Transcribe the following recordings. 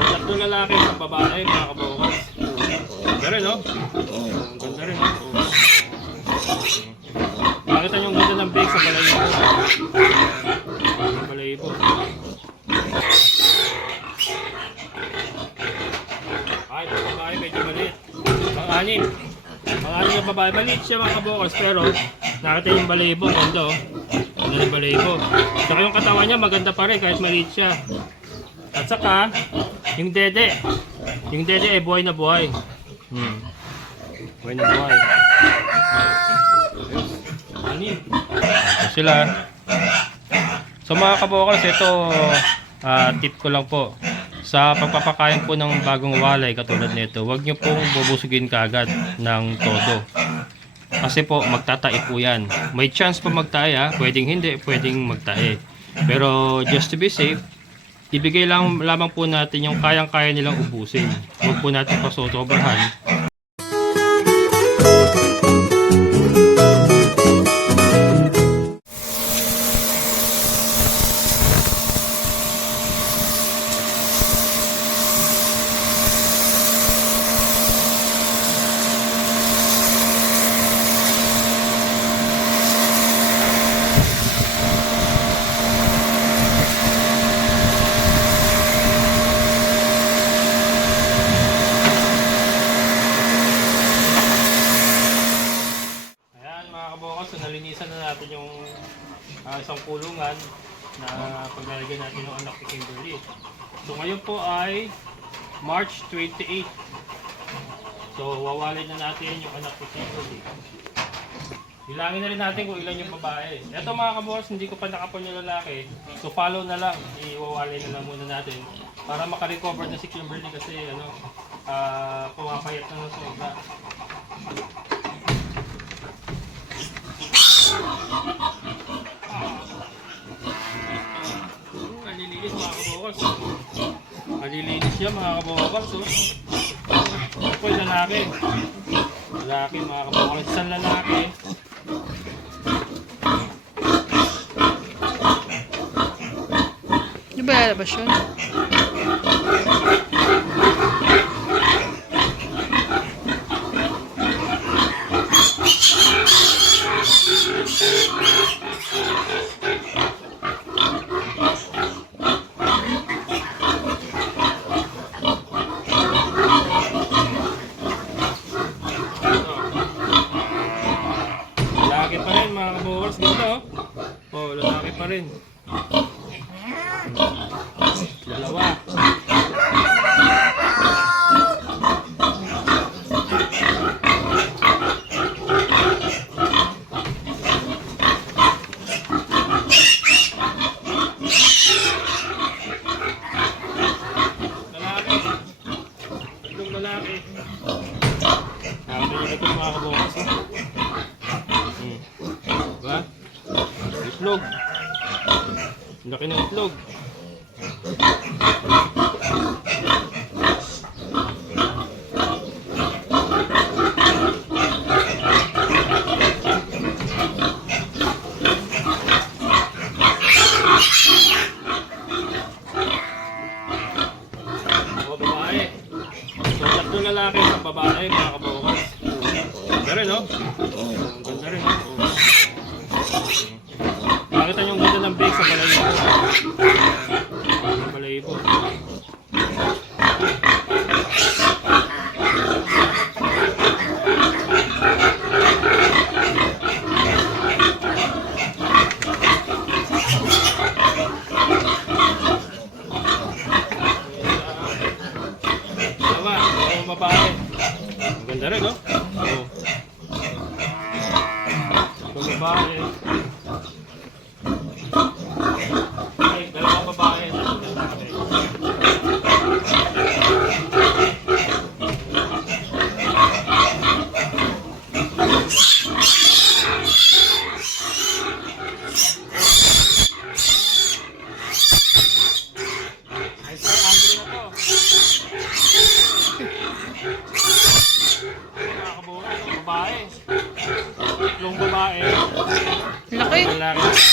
Tatlong lalaki sa babae, mga kabukas. Ganda rin, no? Ganda rin, no? Nakita nyo ang ganda ng bake sa balayibo. Sa balayibo. Ay, ito babae, medyo maliit. Ang-anim. Ang-anim na babae. Maliit siya, mga kabukas. Pero, nakita yung balayibo. Ganda, oh. Ganda ng balayibo. Saka yung katawan niya, maganda pa rin kahit maliit siya. At saka, yung dede. Yung dede ay buhay na buhay. Buhay na buhay. Anim. Sila. So mga kabokals, ito tip ko lang po. Sa pagpapakain po ng bagong walay katulad nito, huwag nyo pong bubusugin kaagad ng todo. Kasi po magtatai po yan. May chance pa magtae, pwedeng hindi, pwedeng magtae. Pero just to be safe, ibigay lamang po natin yung kayang-kaya nilang ubusin. Huwag po natin pasosobrahan. So nalinisan na natin yung isang kulungan na paglalagyan natin ng anak ni Kimberly. So ngayon po ay March 28. So wawalay na natin yung anak ni Kimberly. Bilangin na rin natin kung ilan yung babae. Ito mga kabukas, hindi ko pa nakapon yung lalaki. So follow na lang, iwawalay na lang muna natin para makarecover na si Kimberly kasi pumapayat na ng sobra. Malilinis mga kabukas. Malilinis siya mga kabukas. Ito yung lalaki. Lalaki mga kabukas. Isang lalaki. Di ba lalabas yun? Lalaki pa rin mga kabukas. Ganda oh. Lalaki pa rin. Dalawa. Lalaki. Sabi niya ito mga kabukas. Diba? Itlog. Laki ng itlog. Babae. So, tatlong lalaki sa babae, mga kabukas. Ganda rin, no? Ganda rin, no? Nakita nyo ang ganda ng bake sa balayibo. Sa balayibo. Babae. Ang ganda rin, no? Oo. Ito babae. Ay, dalawang babae. Ay, Sir Andrew na to. Babae. Tatlong babae. Laki. Lalaki na tayo.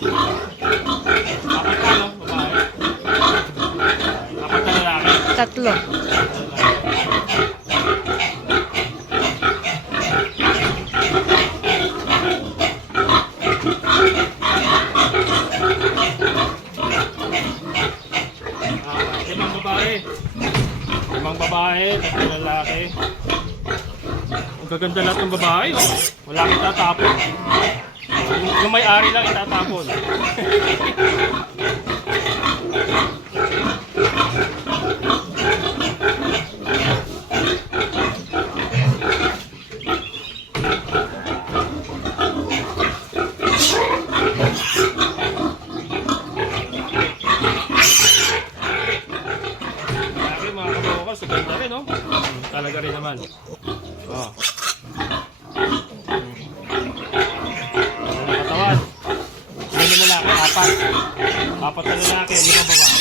Apat ka, no? Babae. Apat na lalaki. 3. Limang babae. Limang babae, 3 lalaki. Ang gaganda lahat ng babae, oh. Wala kang itatapon. Yung may-ari lang itatapon. Laki mga kabokals, ganda rin, oh. Talaga rin naman. Oh. Katawan. Lima lalaki, 4. 4 na lalaki, 5 babae.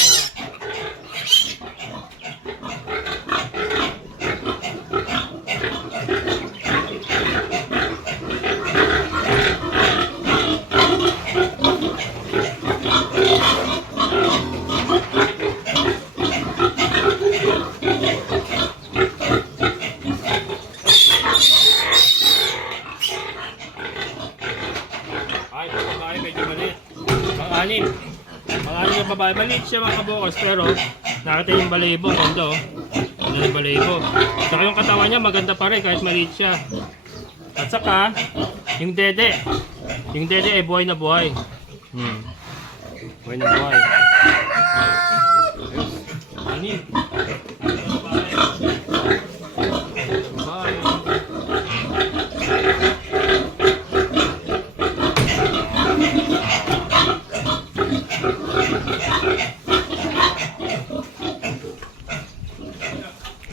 Ay, ito babae, medyo maliit. Pang-anim. Pang-anim na babae. Maliit siya mga kabokals, pero nakita yung balahibo. Ganda, oh. Ganda yung balahibo. Saka yung katawan niya maganda pa rin kahit maliit siya. At saka, yung dede. Yung dede ay buhay na buhay. Buhay na buhay. Ayos. Anim. Babae. Babae.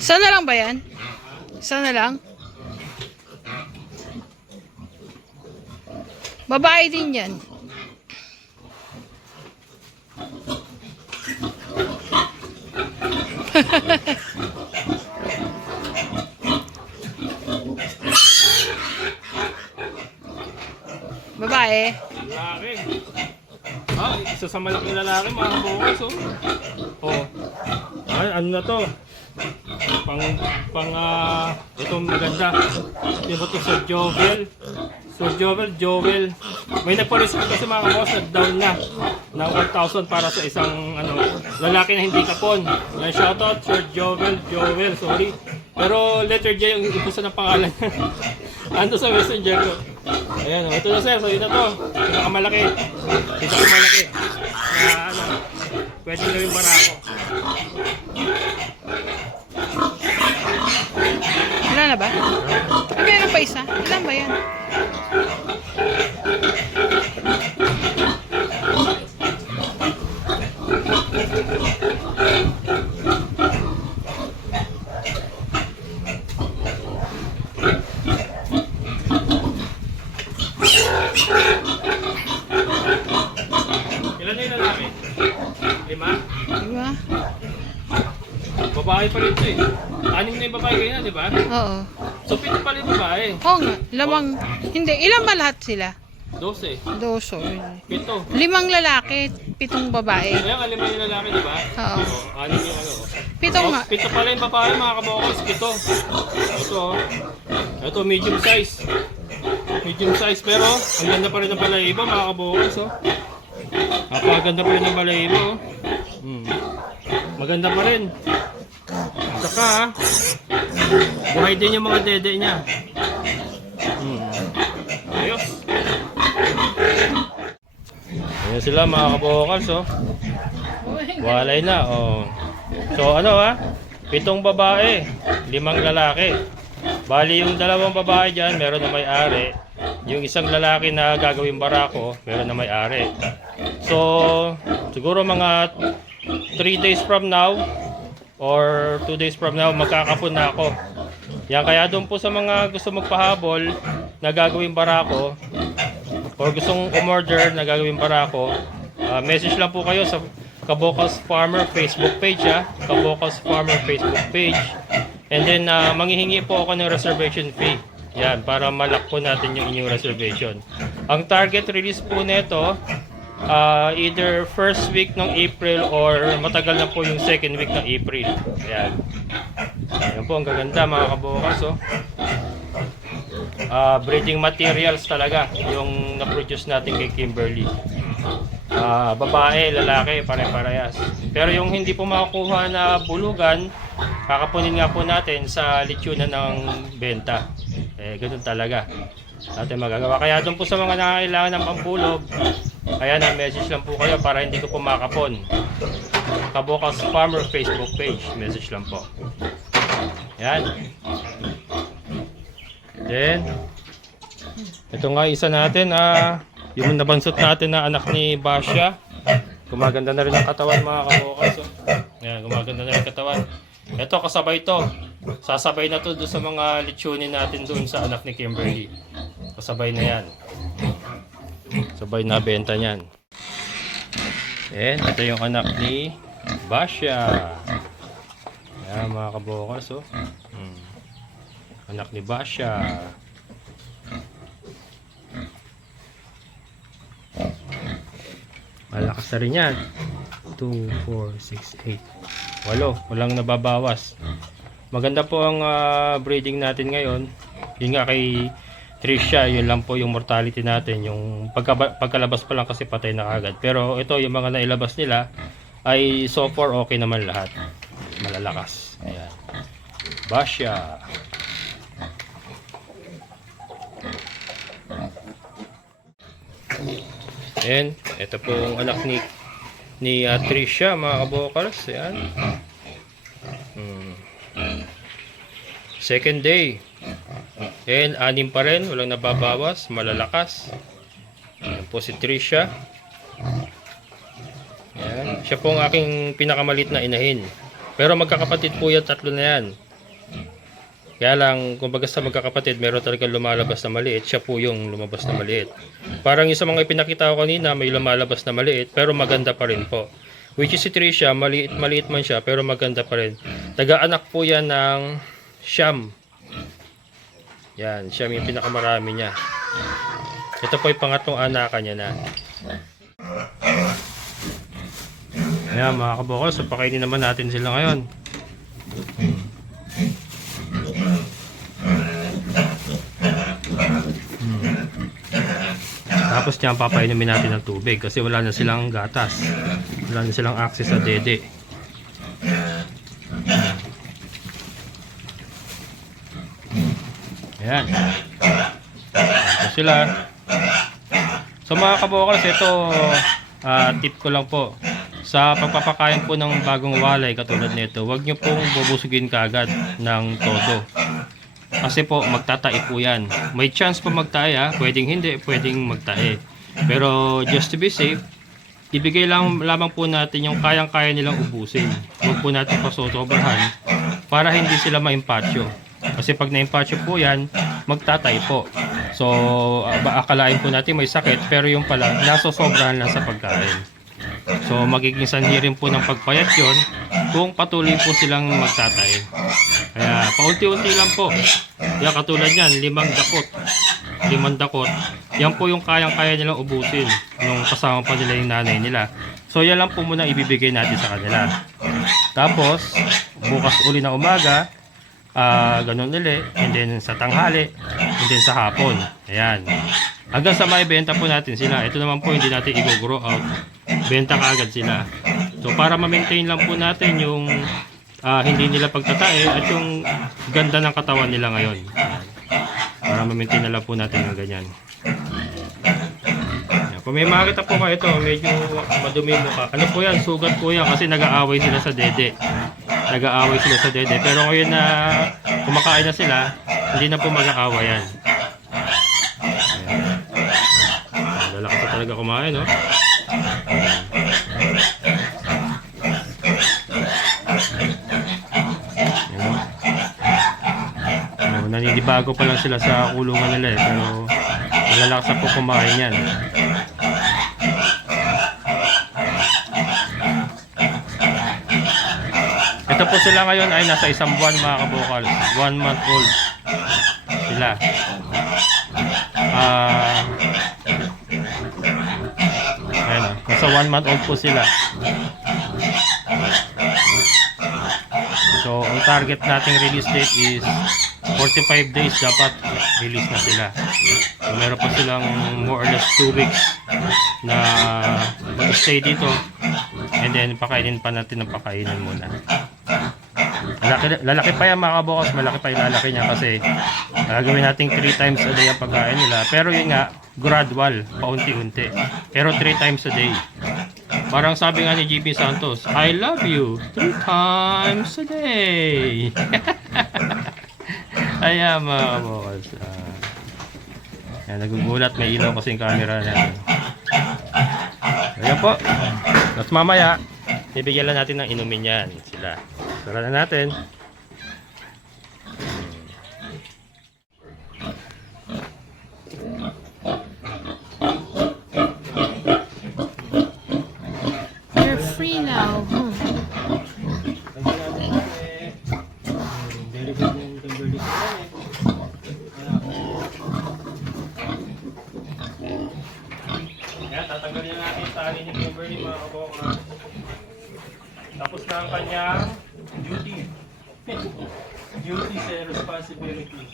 Isa na lang ba yan? Isa na lang? Babae din yan. Babae. Lalaki. Ah, isa sa malaking lalaki mga kabokals, oh. Oh. Ay, ano na to? Ito maganda. Yung ba ito sa Jovel? So Jovel. May nagpa-reserve kasi mga kabokals, nag-down na ng 1,000 para sa isang lalaki na hindi kapon. Yan, shoutout Sir Jovel, sorry. Pero letter J yung ipusa ng pangalan. Ando sa messenger ko. Ayan, ito na sir, so ito to. Pinakamalaki. Pinakamalaki. Na pwede na yung barako. Wala na ba? Ay, meron pa isa. Ilan ba yan? Ilan na yung lalaki? 5? Diba? Babae pa rin ito eh. 6 na yung babae kayo na, di ba? Oo. So 7 pa rin babae. Oo nga. Lamang. Hindi. Ilan ba lahat sila? 12. 12. 7. 5 lalaki, 7 babae. Kaya nga 5 yung lalaki, di ba? Oo. 6 yung ano. 7 nga. 7 pala yung babae mga kabokals. 7. Ito oh. Ito medium size. Medium size pero ang ganda pa rin ng balahibo mga kabokals oh. Napakaganda pa rin ng balahibo oh. Maganda pa rin. Saka buhay din yung mga dede niya. Ayos. Ayan sila mga kabokals oh. Walay na oh. So ano 7 babae, 5 lalaki. Bali yung 2 babae dyan, meron na may-ari. Yung isang lalaki na gagawing barako, meron na may-ari. So siguro mga 3 days from now or 2 days from now magkakapon na ako. Yan, kaya doon po sa mga gusto magpahabol na gagawing barako or gustong umorder na gagawing barako, message lang po kayo sa Kabokals Farmer Facebook page Kabokals Farmer Facebook page. And then manghihingi po ako ng reservation fee. Yan, para malak po natin yung inyong reservation. Ang target release po nito either first week ng April or matagal na po yung second week ng April. Ayan. Ayan po, ang gaganda mga kabukas. Oh. Breeding materials talaga yung na-produce natin kay Kimberly. Babae, lalaki, pare-parehas. Pero yung hindi po makakuha na bulugan, kakapunin nga po natin sa lechonan ng benta. Ganun talaga natin magagawa. Kaya doon po sa mga nangangailangan ng pambulog, kaya na-message lang po kayo para hindi ko po makapon. Kabukas Farmer Facebook page, message lang po. Yan. Then, ito nga isa natin, yung nabansot natin na anak ni Basya. Gumaganda na rin ang katawan mga kabukas. Oh. Yan, gumaganda na rin ang katawan. Ito, kasabay to. Sasabay na to doon sa mga lechonin natin doon sa anak ni Kimberly. Kasabay na yan. Sabay na benta niyan. And ito yung anak ni Basya. Yan mga kabukas. Oh. Anak ni Basya. Malakas na rin yan. 2, 4, 6, 8. 8. Walang nababawas. Maganda po ang breeding natin ngayon. Yun nga kay Trisha, yun lang po yung mortality natin. Yung pagkalabas pa lang kasi patay na agad. Pero ito, yung mga nailabas nila ay so far okay naman lahat. Malalakas. Ayan. Basya. And ito po ang anak ni Trisha mga kabokals. Ayan. Second day. And 6 pa rin, walang nababawas, malalakas. Ayan po si Trisha. Ayan. Siya po ang aking pinakamalit na inahin. Pero magkakapatid po yan, 3 na yan. Kaya lang, kumbaga sa magkakapatid, meron talagang lumalabas na maliit. Siya po yung lumabas na maliit. Parang yung sa mga ipinakita ko kanina, may lumalabas na maliit, pero maganda pa rin po. Which is si Trisha, maliit man siya, pero maganda pa rin. Taga-anak po yan ng Siyam. Yan, Siyam yung pinakamarami niya. Ito po yung pangatlong anakan niya na. Ayan mga kabukal, so pakainin naman natin sila ngayon. Tapos niyan papainumin natin ng tubig kasi wala na silang gatas. Wala na silang access sa dede. Ayan. Ito sila. So mga kabokals, ito tip ko lang po. Sa pagpapakain po ng bagong walay katulad nito, huwag nyo pong bubusugin kaagad ng todo. Kasi po magtatai po yan. May chance po magtae pwedeng hindi, pwedeng magtae. Pero just to be safe, ibigay lamang po natin yung kayang-kaya nilang ubusin. Huwag po natin pasosobrahan para hindi sila maimpatyo. Kasi pag naimpatyo po yan, magtatay po. So akalain po natin may sakit, pero yung pala nasosobrahan lang sa pagkain. So magiging sanhi rin po ng pagpayat yon kung patuloy po silang magtatay. Kaya paunti-unti lang po. Kaya katulad yan, 5 dakot. 5 dakot. Yan po yung kayang-kaya nilang ubusin nung kasama pa nila yung nanay nila. So yan lang po muna ibibigay natin sa kanila. Tapos bukas uli na umaga, ganun ulit, and then sa tanghali, and then sa hapon. Ayan. Hanggang sa may benta po natin sila. Ito naman po hindi natin i-grow out. Benta kaagad sila. So para ma-maintain lang po natin yung hindi nila pagtatae at yung ganda ng katawan nila ngayon. Para ma-maintain na lang po natin yung ganyan. Kung may makita po kayo ito, medyo madumi mo ka. Ano po yan? Sugat po yan kasi nag-aaway sila sa dede. Nag-aaway sila sa dede. Pero ngayon na kumakain na sila, hindi na po mag-aaway yan. Lalakas na talaga kumain, no? Naninibago pa lang sila sa kulungan nila pero malalakas na po kumain yan. Ito po sila ngayon ay nasa 1 buwan mga kabukal. 1 month old sila. Ayan o. Sa 1 month old po sila. So, ang target nating release date is 45 days dapat release na sila. So, meron pa silang more or less 2 weeks na mag-stay dito. And then, pakainin pa natin ng pakainin muna. Lalaki pa yan mga kabukas, malaki pa yung lalaki niya kasi gagawin natin 3 times a day ang pagkain nila. Pero yun nga, gradual, paunti-unti. Pero 3 times a day. Parang sabi nga ni JP Santos, I love you 3 times a day. Ayan mga kabukas. Yan, nagugulat, may ilaw kasi yung camera natin. Ayan po. Tapos mamaya, bibigyan lang natin ng inumin yan sila. Sara na natin. You're free now. Ayan, tatanggalin natin yung tali ni Kimberly mga kabukas. Tapos na ang kanyang duty. Duties and responsibilities.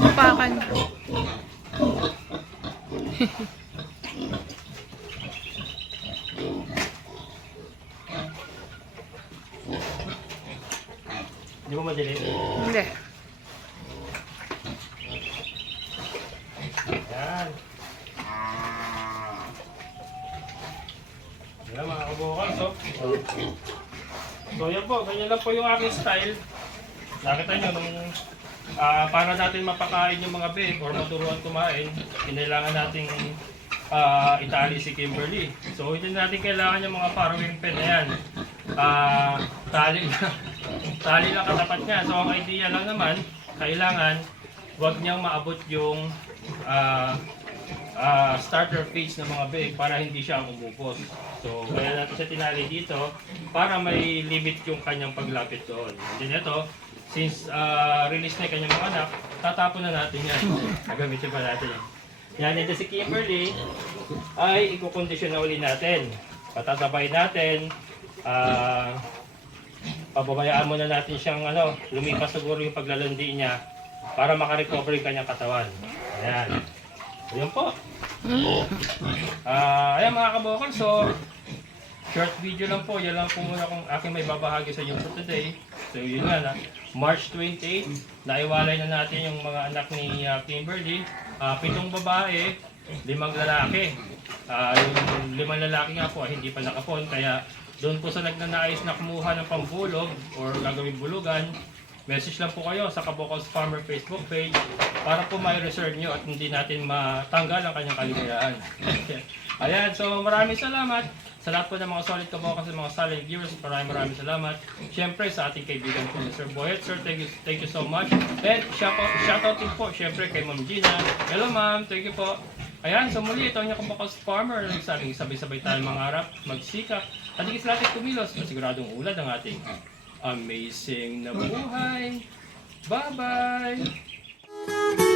Upakan. Di ba madali? Hindi. Yan. Yan mga kabukal. So yan po, ganyan lang po yung aking style. Nakita nyo, para natin mapakain yung mga big or maturuan kumain, kailangan nating itali si Kimberly. So hindi natin kailangan yung mga farrowing pen na yan. Tali lang katapat niya. So ang idea lang naman, kailangan wag niyang maabot yung starter phase ng mga big para hindi siya umupos. So kaya natin siya tinali dito para may limit yung kanyang paglapit doon. And then ito, since release na yung kanyang mga anak, tatapon na natin yan. Gagamitin pa natin yan. Yan, ito si Kimberly ay ikukondisyon na uli natin. Patatabay natin. Pababayaan muna natin siyang lumipas siguro yung paglalandi niya para makarecover yung kanyang katawan. Ayan. Ayan po. Ayan mga kabokal. So, short video lang po. Yan lang po muna kung aking may babahagi sa inyo for today. So, yun nga na. March 28, naiwalay na natin yung mga anak ni Kimberly. 7 babae, 5 lalaki. Yung 5 lalaki nga po hindi pa nakapon. Kaya doon po sa nagnanais na kumuha ng pambulog or gagawing bulugan, message lang po kayo sa Kabokals Farmer Facebook page para po may reserve nyo at hindi natin matanggal ang kanyang kaligayahan. Ayan, so maraming salamat sa lahat po ng mga solid Kabokals at mga solid viewers. Maraming salamat. Siyempre sa ating kaibigan po ni Sir Boyet. Sir, thank you so much. And shoutout din po siyempre kay Ma'am Gina. Hello ma'am, thank you po. Ayan, so muli ito ang Kabokals Farmer. Nagsabing sabay-sabay tayong mangarap, magsikap, at higit sa lahat kumilos at siguradong ulad ang ating amazing na buhay. Bye-bye!